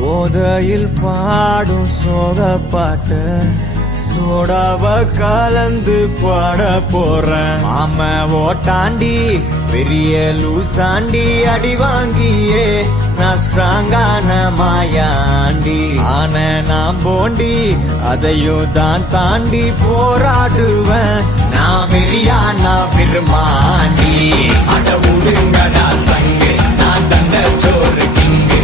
போதையில் பாடும் சோக பாட்டு சோடாவ கலந்து பாட போறேன். ஆம ஓட்டாண்டி பெரிய லூசாண்டி அடி வாங்கியே நான் ஸ்ட்ராங்கான மாயாண்டி. ஆன நான் போண்டி அதையும் தான் தாண்டி போராடுவேன். நான் வெறியா நான் விரும்பாண்டி. அட உடுங்கடா சங்கு நான் தந்த சோறு கிங்கு.